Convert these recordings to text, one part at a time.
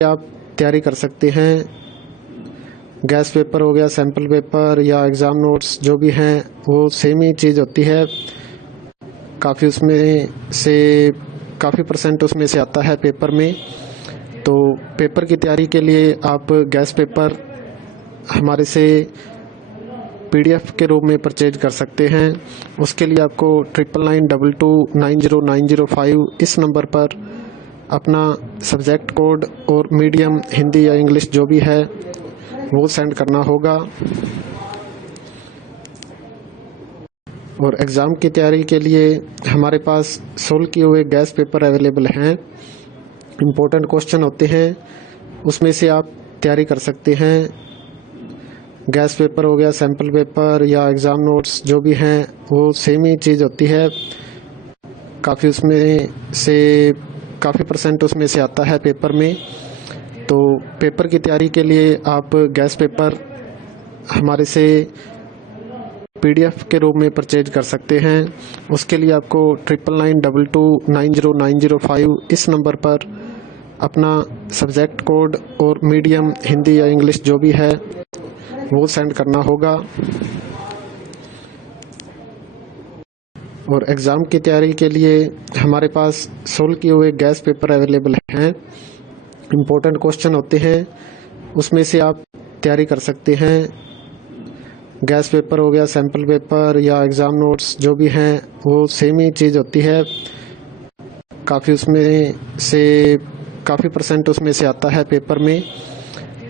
आप तैयारी कर सकते हैं। गैस पेपर हो गया, सैम्पल पेपर या एग्ज़ाम नोट्स जो भी हैं वो सेम ही चीज़ होती है। काफ़ी उसमें से काफ़ी परसेंट उसमें से आता है पेपर में। तो पेपर की तैयारी के लिए आप गैस पेपर हमारे से पीडीएफ के रूप में परचेज कर सकते हैं। उसके लिए आपको 9992290905 इस नंबर पर अपना सब्जेक्ट कोड और मीडियम हिंदी या इंग्लिश जो भी है वो सेंड करना होगा। और एग्ज़ाम की तैयारी के लिए हमारे पास सोल्व किए हुए गैस पेपर अवेलेबल हैं। इम्पोर्टेंट क्वेश्चन होते हैं, उसमें से आप तैयारी कर सकते हैं। गैस पेपर हो गया, सैम्पल पेपर या एग्ज़ाम नोट्स जो भी हैं वो सेम ही चीज़ होती है। काफ़ी उसमें से काफ़ी परसेंट उसमें से आता है पेपर में। तो पेपर की तैयारी के लिए आप गैस पेपर हमारे से पीडीएफ के रूप में परचेज कर सकते हैं। उसके लिए आपको 9992290905 इस नंबर पर अपना सब्जेक्ट कोड और मीडियम हिंदी या इंग्लिश जो भी है वो सेंड करना होगा। और एग्ज़ाम की तैयारी के लिए हमारे पास सोल्व किए हुए गैस पेपर अवेलेबल हैं। इम्पोर्टेंट क्वेश्चन होते हैं, उसमें से आप तैयारी कर सकते हैं। गैस पेपर हो गया, सैम्पल पेपर या एग्ज़ाम नोट्स जो भी हैं वो सेम ही चीज़ होती है। काफ़ी उसमें से काफ़ी परसेंट उसमें से आता है पेपर में।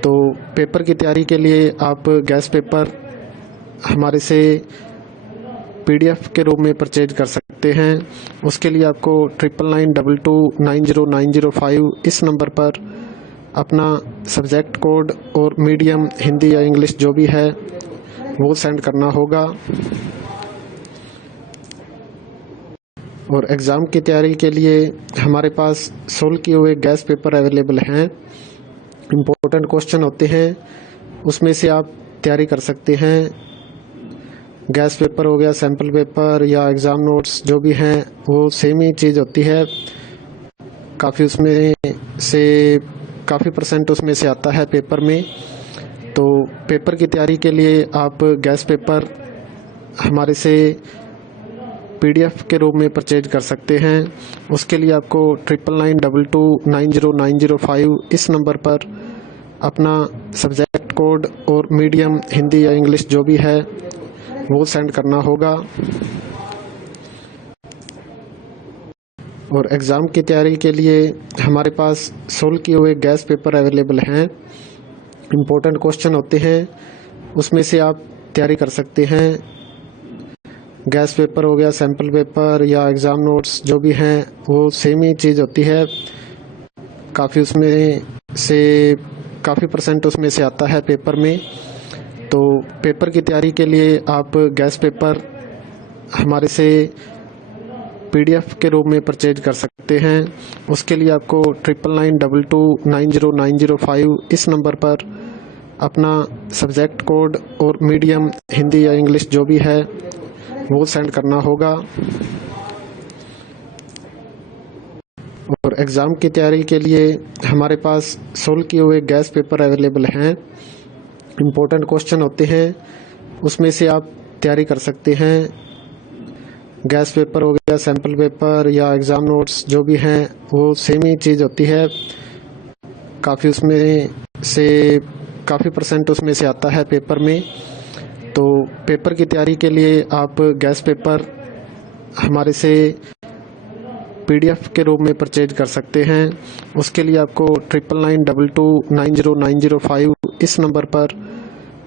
तो पेपर की तैयारी के लिए आप गैस पेपर हमारे से पीडीएफ के रूप में परचेज कर सकते हैं। उसके लिए आपको 9992290905 इस नंबर पर अपना सब्जेक्ट कोड और मीडियम हिंदी या इंग्लिश जो भी है वो सेंड करना होगा। और एग्ज़ाम की तैयारी के लिए हमारे पास सोल्व किए हुए गैस पेपर अवेलेबल हैं। इम्पोर्टेंट क्वेश्चन होते हैं, उसमें से आप तैयारी कर सकते हैं। गैस पेपर हो गया, सैम्पल पेपर या एग्ज़ाम नोट्स जो भी हैं वो सेम ही चीज़ होती है। काफ़ी उसमें से काफ़ी परसेंट उसमें से आता है पेपर में। तो पेपर की तैयारी के लिए आप गैस पेपर हमारे से पीडीएफ के रूप में परचेज कर सकते हैं। उसके लिए आपको 9992290905 इस नंबर पर अपना सब्जेक्ट कोड और मीडियम हिंदी या इंग्लिश जो भी है वो सेंड करना होगा। और एग्ज़ाम की तैयारी के लिए हमारे पास सोल्व किए हुए गैस पेपर अवेलेबल हैं। इम्पोर्टेंट क्वेश्चन होते हैं, उसमें से आप तैयारी कर सकते हैं। गैस पेपर हो गया, सैम्पल पेपर या एग्ज़ाम नोट्स जो भी हैं वो सेम ही चीज़ होती है। काफ़ी उसमें से काफ़ी परसेंट उसमें से आता है पेपर में। तो पेपर की तैयारी के लिए आप गैस पेपर हमारे से पीडीएफ के रूप में परचेज कर सकते हैं। उसके लिए आपको 9992290905 इस नंबर पर अपना सब्जेक्ट कोड और मीडियम हिंदी या इंग्लिश जो भी है वो सेंड करना होगा। और एग्ज़ाम की तैयारी के लिए हमारे पास सोल्व किए हुए गैस पेपर अवेलेबल हैं। इम्पोर्टेंट क्वेश्चन होते हैं, उसमें से आप तैयारी कर सकते हैं। गैस पेपर हो गया, सैम्पल पेपर या एग्ज़ाम नोट्स जो भी हैं वो सेम ही चीज़ होती है। काफ़ी उसमें से काफ़ी परसेंट उसमें से आता है पेपर में। तो पेपर की तैयारी के लिए आप गैस पेपर हमारे से पीडीएफ के रूप में परचेज कर सकते हैं। उसके लिए आपको 9992290905 इस नंबर पर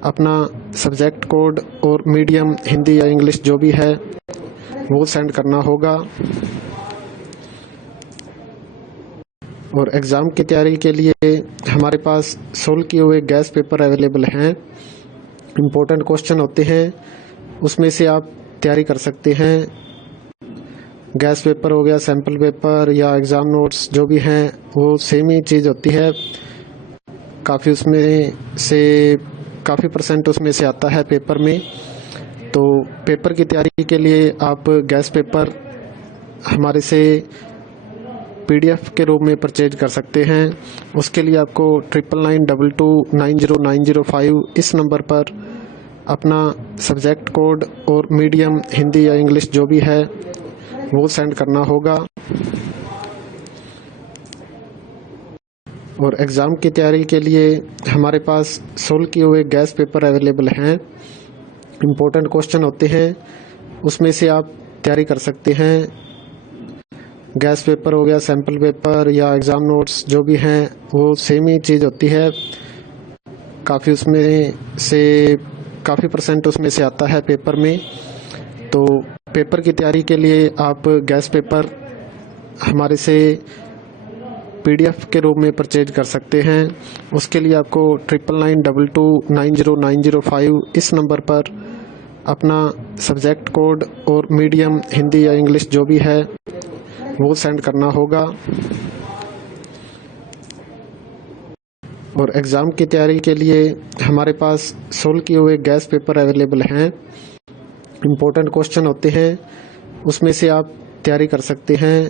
अपना सब्जेक्ट कोड और मीडियम हिंदी या इंग्लिश जो भी है वो सेंड करना होगा। और एग्ज़ाम की तैयारी के लिए हमारे पास सोल्व किए हुए गैस पेपर अवेलेबल हैं। इम्पोर्टेंट क्वेश्चन होते हैं, उसमें से आप तैयारी कर सकते हैं। गैस पेपर हो गया, सैम्पल पेपर या एग्ज़ाम नोट्स जो भी हैं वो सेम ही चीज़ होती है। काफ़ी उसमें से काफ़ी परसेंट उसमें से आता है पेपर में। तो पेपर की तैयारी के लिए आप गैस पेपर हमारे से PDF के रूप में परचेज कर सकते हैं। उसके लिए आपको 9992290905 इस नंबर पर अपना सब्जेक्ट कोड और मीडियम हिंदी या इंग्लिश जो भी है वो सेंड करना होगा। और एग्ज़ाम की तैयारी के लिए हमारे पास सोल्व किए हुए गैस पेपर अवेलेबल हैं। इम्पोर्टेंट क्वेश्चन होते हैं, उसमें से आप तैयारी कर सकते हैं। गैस पेपर हो गया, सैम्पल पेपर या एग्ज़ाम नोट्स जो भी हैं वो सेम ही चीज़ होती है। काफ़ी परसेंट उसमें से आता है पेपर में। तो पेपर की तैयारी के लिए आप गैस पेपर हमारे से PDF के रूप में परचेज कर सकते हैं। उसके लिए आपको 9992290905 इस नंबर पर अपना सब्जेक्ट कोड और मीडियम हिंदी या इंग्लिश जो भी है वो सेंड करना होगा। और एग्ज़ाम की तैयारी के लिए हमारे पास सोल्व किए हुए गैस पेपर अवेलेबल हैं। इम्पोर्टेंट क्वेश्चन होते हैं, उसमें से आप तैयारी कर सकते हैं।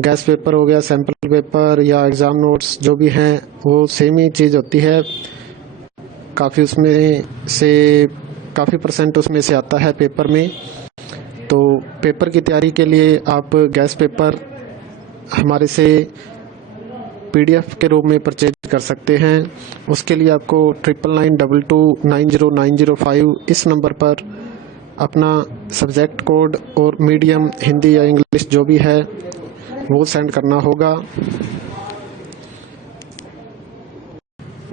गैस पेपर हो गया, सैम्पल पेपर या एग्ज़ाम नोट्स जो भी हैं वो सेम ही चीज़ होती है। काफ़ी परसेंट उसमें से आता है पेपर में। तो पेपर की तैयारी के लिए आप गैस पेपर हमारे से PDF के रूप में परचेज कर सकते हैं। उसके लिए आपको 9992290905 इस नंबर पर अपना सब्जेक्ट कोड और मीडियम हिंदी या इंग्लिश जो भी है वो सेंड करना होगा।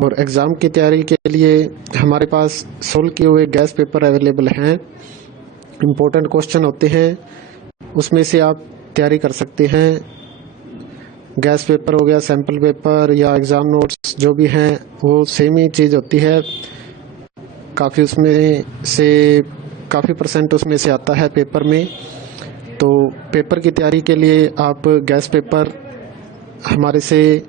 और एग्ज़ाम की तैयारी के लिए हमारे पास सोल्व किए हुए गैस पेपर अवेलेबल हैं। इम्पोर्टेंट क्वेश्चन होते हैं, उसमें से आप तैयारी कर सकते हैं। गैस पेपर हो गया, सैम्पल पेपर या एग्ज़ाम नोट्स जो भी हैं वो सेम ही चीज़ होती है। काफ़ी परसेंट उसमें से आता है पेपर में। तो पेपर की तैयारी के लिए आप गैस पेपर हमारे से